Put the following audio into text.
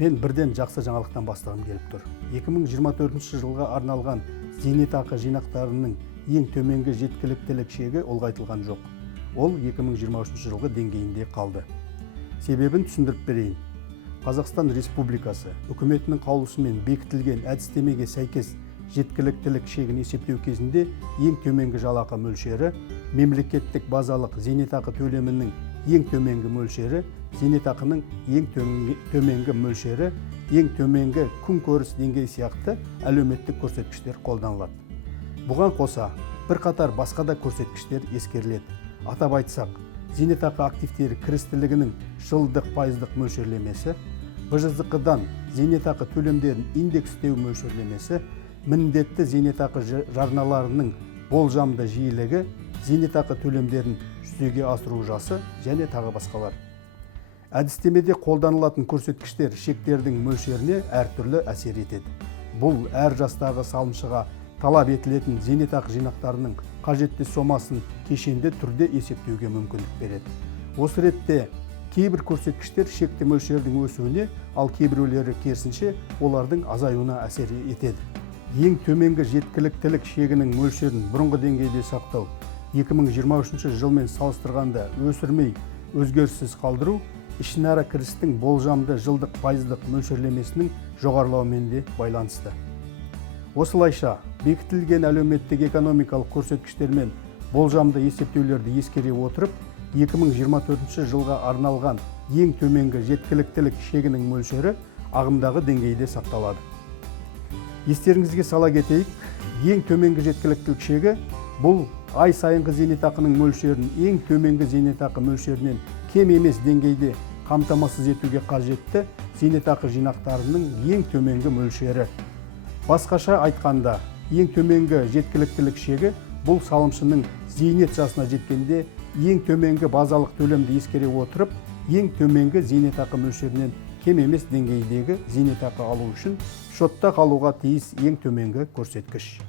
Мен бірден жақсы жаңалықтан бастағым келіп тұр. 2024 жылға арналған зейнетақы жинақтарының ең төменгі жеткіліктілік шегі ұлғайтылған жоқ. Ол 2023 жылғы деңгейінде қалды. Себебін түсіндіріп берейін. Қазақстан Республикасы үкіметінің қаулысымен бекітілген әдістемеге сәйкес жеткіліктілік шегін есептеу кезінде ең төменгі жалақы мөлшері, мемлекеттік базалық зейнетақы төлемінің ең төменгі мөлшері, зейнетақының ең төменгі мөлшері, ең төменгі күнкөріс деңгейі сияқты әлеуметтік көрсеткіштер қолданылады. Бұған қоса бірқатар басқа да көрсеткіштер ескеріледі. Атап айтсақ, зейнетақы активтері кірістілігінің жылдық пайыздық мөлшерлемесі, БЖЗК-дан зейнетақы төлемдерін индекстеу мөлшерлемесі, міндетті зейнетақы жарналарының болжамды жиілігі, зейнетақы төлемдерін жүзеге асыру жасы және тағы басқалар. Әдістемеде қолданылатын көрсеткіштер шектердің мөлшеріне әртүрлі әсер етеді. Бұл әр жастағы салымшыға талап етілетін зейнетақы жинақтарының қажетті сомасын кешенді түрде есептеуге мүмкіндік береді. Осы ретте кейбір көрсеткіштер шекті мөлшердің өсуіне, ал кейбіреулері керісінше олардың азаюына әсер етеді. Ең төменгі жеткіліктілік шегінің мөлшерін бұрынғы деңгейде сақтау, 2023 жылмен салыстырғанда өсірмей өзгеріссіз қалдыру, ішінара кірістің болжамды жылдық пайыздық мөлшерлемесінің жоғарылауымен де байланысты. Осылайша, бекітілген әлеуметтік экономикалық көрсеткіштер мен болжамды есептеулерді ескере отырып, 2024 жылға арналған ең төменгі жеткіліктілік шегінің мөлшері ағымдағы деңгейде сақталады. Естеріңізге сала кетейік, ең төменгі жеткіліктілік шегі бұл ай сайынғы зейнетақының мөлшерін ең төменгі зейнетақы мөлшерінен кем емес деңгейде қамтамасыз етуге қажетті зейнетақы жинақтарының ең төменгі мөлшері. Басқаша айтқанда, ең төменгі жеткіліктілік шегі бұл салымшының зейнет жасына жеткенде ең төменгі базалық төлемді ескере отырып, ең төменгі зейнетақы мөлшерінен кем емес деңгейдегі зейнетақы алу үшін шотта қалуға тиіс ең төменгі көрсеткіш.